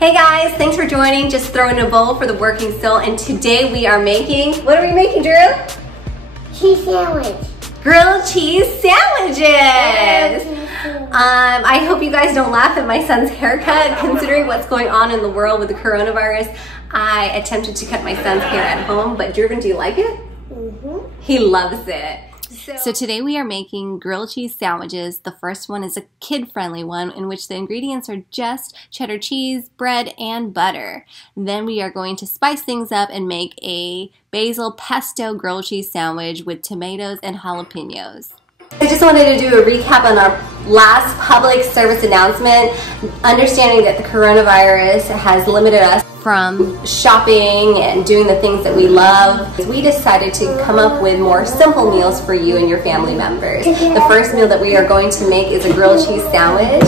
Hey guys, thanks for joining. Just throwing a bowl for the working soul, and today we are making, what are we making, Drew? Cheese sandwich. Grilled cheese sandwiches. I hope you guys don't laugh at my son's haircut. Considering what's going on in the world with the coronavirus, I attempted to cut my son's hair at home, but Drew, do you like it? Mm-hmm. He loves it. So today we are making grilled cheese sandwiches. The first one is a kid-friendly one in which the ingredients are just cheddar cheese, bread, and butter. Then we are going to spice things up and make a basil pesto grilled cheese sandwich with tomatoes and jalapenos. I just wanted to do a recap on our last public service announcement, understanding that the coronavirus has limited us from shopping and doing the things that we love. We decided to come up with more simple meals for you and your family members. The first meal that we are going to make is a grilled cheese sandwich,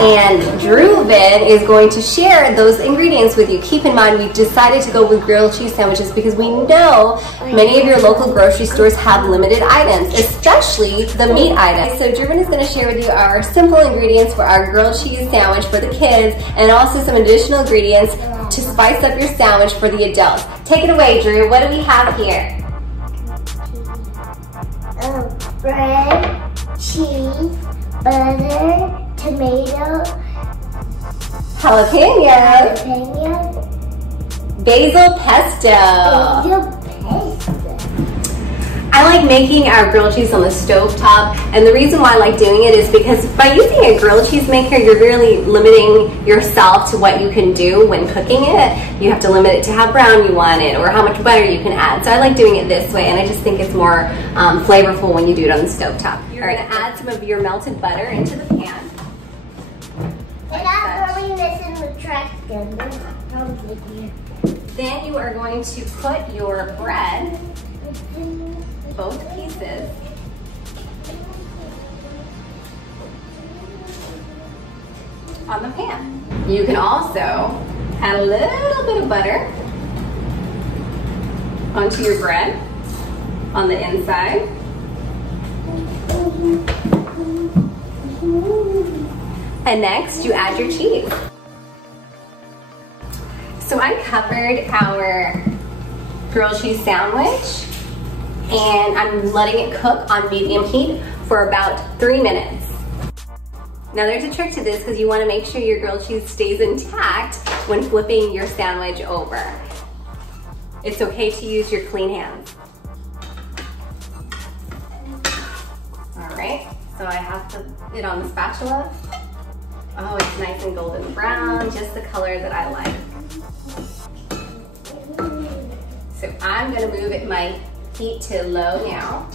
and Drewvin is going to share those ingredients with you. Keep in mind, we decided to go with grilled cheese sandwiches because we know many of your local grocery stores have limited items, especially the meat items. So Drewvin is going to share with you our simple ingredients for our grilled cheese sandwich for the kids, and also some additional ingredients to spice up your sandwich for the adults. Take it away, Drew. What do we have here? Bread, cheese, butter, tomato, Jalapeno, basil pesto. I like making our grilled cheese on the stove top, and the reason why I like doing it is because by using a grilled cheese maker, you're really limiting yourself to what you can do when cooking it. You have to limit it to how brown you want it or how much butter you can add. So I like doing it this way, and I just think it's more flavorful when you do it on the stove top. You're going to add some of your melted butter into the pan. And I'm throwing this in the trash can. Then you are going to put your bread, both pieces, on the pan. You can also add a little bit of butter onto your bread on the inside. And next you add your cheese. So I covered our grilled cheese sandwich, and I'm letting it cook on medium heat for about 3 minutes. Now there's a trick to this because you want to make sure your grilled cheese stays intact when flipping your sandwich over. It's okay to use your clean hands. All right, so I have it on the spatula. Oh, it's nice and golden brown, just the color that I like. So I'm gonna move it my heat to low now.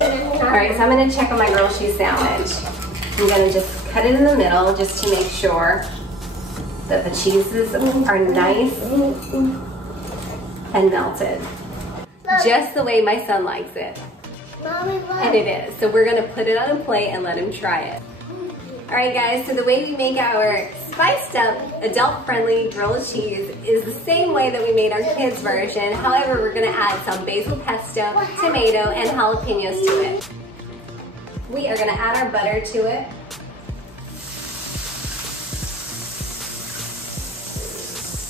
All right, so I'm gonna check on my grilled cheese sandwich. I'm gonna just cut it in the middle just to make sure that the cheeses are nice and melted. Just the way my son likes it. And it is. So we're gonna put it on a plate and let him try it. All right guys, so the way we make our spiced up, adult-friendly grilled cheese is the same way that we made our kids' version. However, we're gonna add some basil pesto, tomato, and jalapenos to it. We are gonna add our butter to it.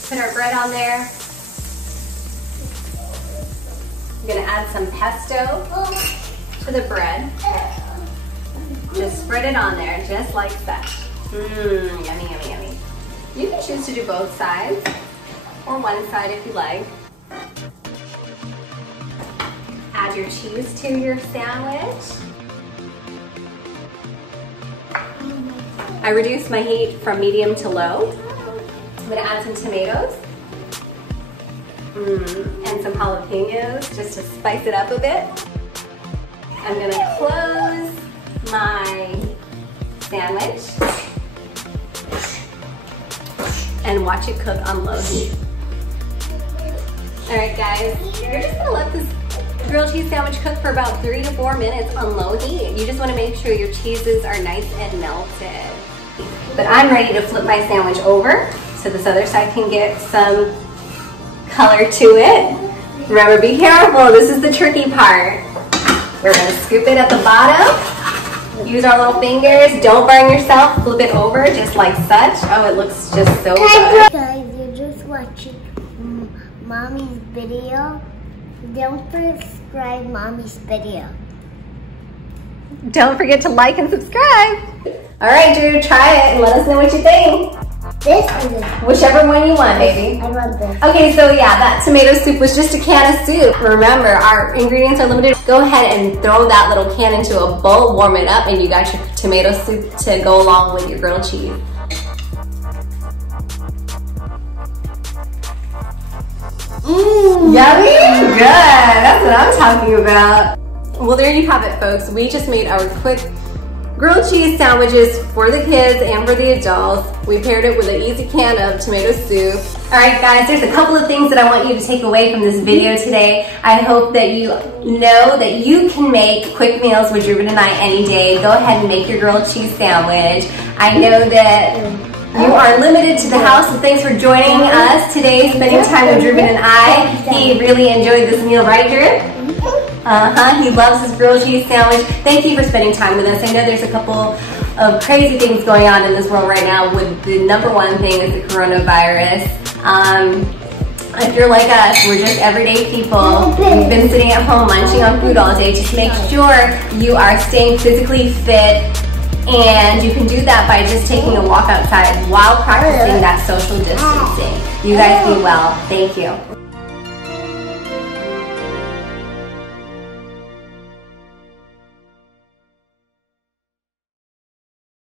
Put our bread on there. I'm gonna add some pesto to the bread. Just spread it on there, just like that. Mmm, yummy, yummy, yummy. You can choose to do both sides, or one side if you like. Add your cheese to your sandwich. I reduced my heat from medium to low. I'm gonna add some tomatoes. And some jalapenos, just to spice it up a bit. I'm gonna close my sandwich and watch it cook on low heat. All right guys, you're just gonna let this grilled cheese sandwich cook for about 3 to 4 minutes on low heat. You just wanna make sure your cheeses are nice and melted. But I'm ready to flip my sandwich over so this other side can get some color to it. Remember, be careful, this is the tricky part. We're gonna scoop it at the bottom Use our little fingers. Don't burn yourself. Flip it over just like such. Oh, it looks just so good. Guys, you're just watching Mommy's video. Don't subscribe Mommy's video. Don't forget to like and subscribe. All right, Drew, try it and let us know what you think. This or this? Whichever one you want, baby. I want this. Okay, so yeah, that tomato soup was just a can of soup. Remember, our ingredients are limited. Go ahead and throw that little can into a bowl, warm it up, and you got your tomato soup to go along with your grilled cheese. Mmm, yummy? Good, that's what I'm talking about. Well, there you have it, folks. We just made our quick grilled cheese sandwiches for the kids and for the adults. We paired it with an easy can of tomato soup. All right, guys, there's a couple of things that I want you to take away from this video today. I hope that you know that you can make quick meals with Ruben and I any day. Go ahead and make your grilled cheese sandwich. I know that you are limited to the house, so thanks for joining us today, spending time with Ruben and I. He really enjoyed this meal, right, Drew? He loves his grilled cheese sandwich. Thank you for spending time with us. I know there's a couple of crazy things going on in this world right now. With the number one thing is the coronavirus. If you're like us, we're just everyday people. We've been sitting at home munching on food all day. Just make sure you are staying physically fit, and you can do that by just taking a walk outside while practicing that social distancing. You guys be well. Thank you.